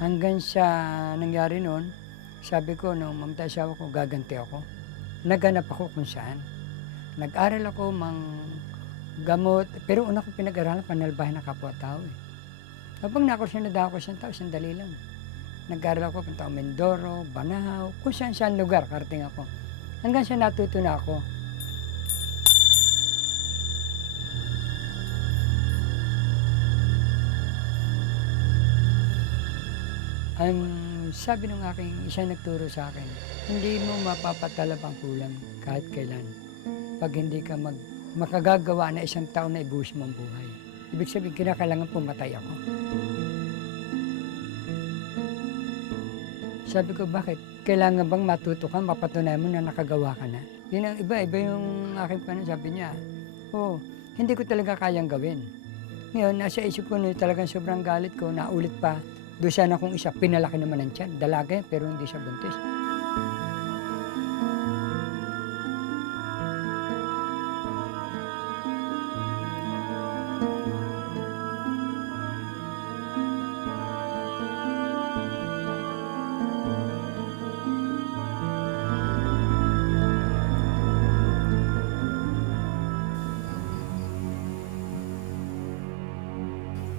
Hanggang sa nangyari noon, sabi ko nung mamatay asawa ko, gaganti ako. Naghanap ako kung saan. Nag-aral ako gamot, pero una ko pinag-aralan panalbahin ng kapwa-tao eh. Habang nakursunada ako isang tao, sandali lang. Nag-aral ako punta ako Mindoro, Banahaw, kung saan lugar, karating ako. Hanggang sa natuto na ako. Ang sabi ng aking isang nagturo sa akin, hindi mo mapapatalab ang kulam kahit kailan. Pag hindi ka makagagawa na isang taon na ibuhos mo ang buhay. Ibig sabihin, kinakailangan pumatay ako. Sabi ko, bakit? Kailangan bang matuto ka, mapatunayan mo na nakagawa ka na? Yun ang iba yung aking paano, sabi niya. Oh, hindi ko talaga kayang gawin. Ngayon, nasa isip ko na talagang sobrang galit ko, naulit pa. Doon sana kung isa, pinalaki naman ng tiyan. Dalaga yan, pero hindi siya buntis.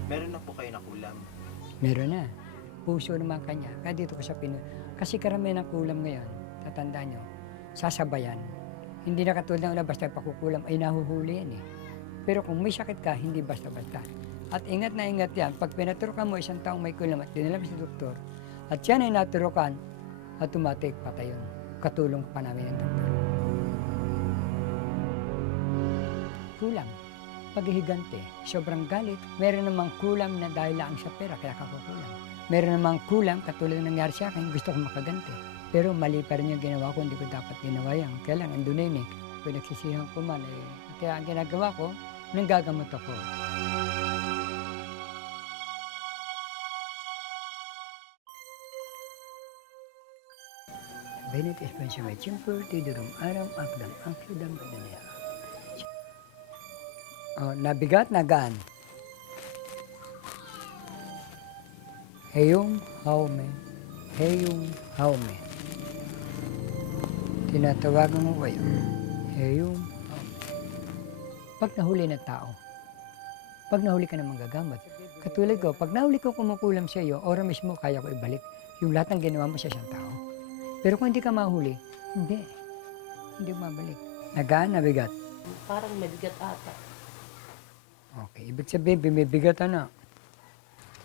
Meron na po kayo na kulam. Meron na. Puso naman kanya. Kaya dito ko sa Kasi karamihan ng kulam ngayon, tatandaan nyo, sasabayan. Hindi na katulad ng una, basta pakukulam ay nahuhuli yan eh. Pero kung may sakit ka, hindi basta-basta. At ingat na ingat yan, pag pinaturukan mo isang taong may kulam at dinala mo sa doktor, at yan ay naturukan, automatic patay yun. Katulong pa namin ng doktor. Kulam. Paghihigante, sobrang galit. Meron namang kulam na dahil lang sa pera, kaya kakukulam. Meron namang kulam, katulad ng nangyari sa akin, gusto kong makaganti. Pero mali pa rin yung ginawa ko, hindi ko dapat ginawa yan. Kaya lang, andun na yun eh. Kung nagsisihan ko man eh. Kaya ang ginagawa ko, nanggagamot ako. Benit Espansa may tiyempo, tidurong araw, akdang akdang badanya. Oh, nabigat na gaan. Heyong haume, heyong haume. Tinatawagan mo kayo. Heyong haume. Pag nahuli ng tao, pag nahuli ka ng manggagamot, katulad ko, pag nahuli ko kumukulam sa iyo, ora mismo kaya ko ibalik yung lahat ng ginawa mo sa isang tao. Pero kung hindi ka mahuli, hindi mabalik. Nagaan, nabigat. Parang mabigat ata. Okay, ibig sabihin, bimibigat ano.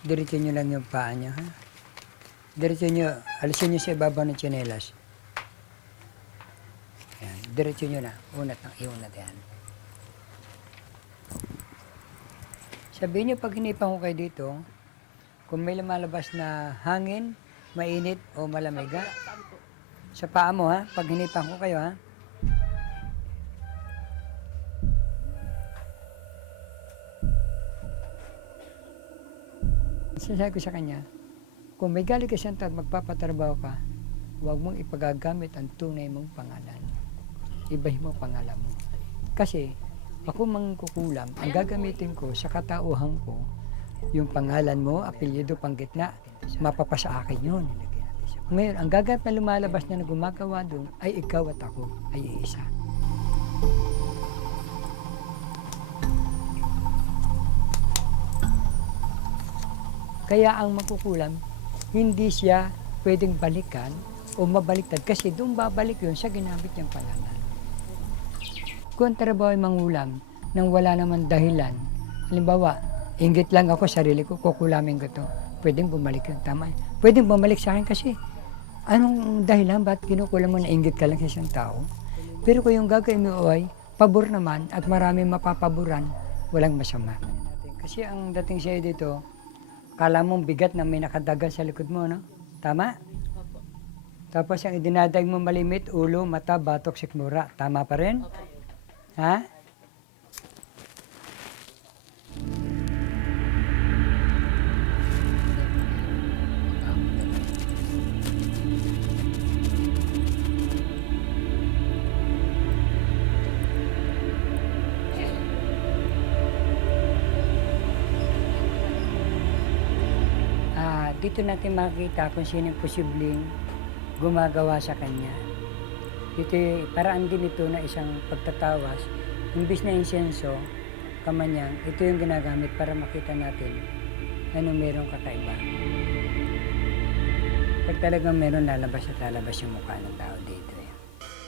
Diretso nyo lang yung paa niya, ha? Diretso nyo, alisin nyo sa ibabaw ng tsinelas. Ayan, diretso nyo na. Iunat yan. Sabihin nyo, pag hinipan ko kayo dito, kung may lumalabas na hangin, mainit o malamig, ha? Sa paa mo, ha? Pag hinipan ko kayo, ha? Sinasabi ko sa kanya, kung may galing ka siyang at magpapatrabaho ka, huwag mong ipagagamit ang tunay mong pangalan. Ibahin mo pangalan mo. Kasi, ako mangkukulam, ang gagamitin ko sa katauhan ko, yung pangalan mo, apelyido, panggitna, mapapasa akin yun. Ngayon, ang gagamit na lumalabas na gumagawa doon, ay ikaw at ako, ay iisa. Kaya ang makukulam, hindi siya pwedeng balikan o mabaliktad kasi doon babalik yun sa ginamit niyang pangalan. Kung trabaho ay mangulam nang wala naman dahilan, halimbawa, inggit lang ako sarili ko, kukulamin ko to, pwedeng bumalik yun, tama. Pwedeng bumalik sa akin kasi, anong dahilan, ba't kinukulam mo na inggit ka lang sa isang tao? Pero kung yung gagawin mo ay pabor naman at maraming mapapaboran, walang masama. Kasi ang dating sa'yo dito, kala mong bigat na may nakadagan sa likod mo, no? Tama? Opo. Tapos ang idinadag mo malimit, ulo, mata, batok, sikmura. Tama pa rin? Opo. Ha? dito natin makikita kung sino yung posibleng gumagawa sa kanya. Ito paraan din ito na isang pagtatawas. Imbis na insenso, kamanyang, ito yung ginagamit para makita natin ano merong kakaiba. Pag talagang meron lalabas at lalabas yung mukha ng tao dito.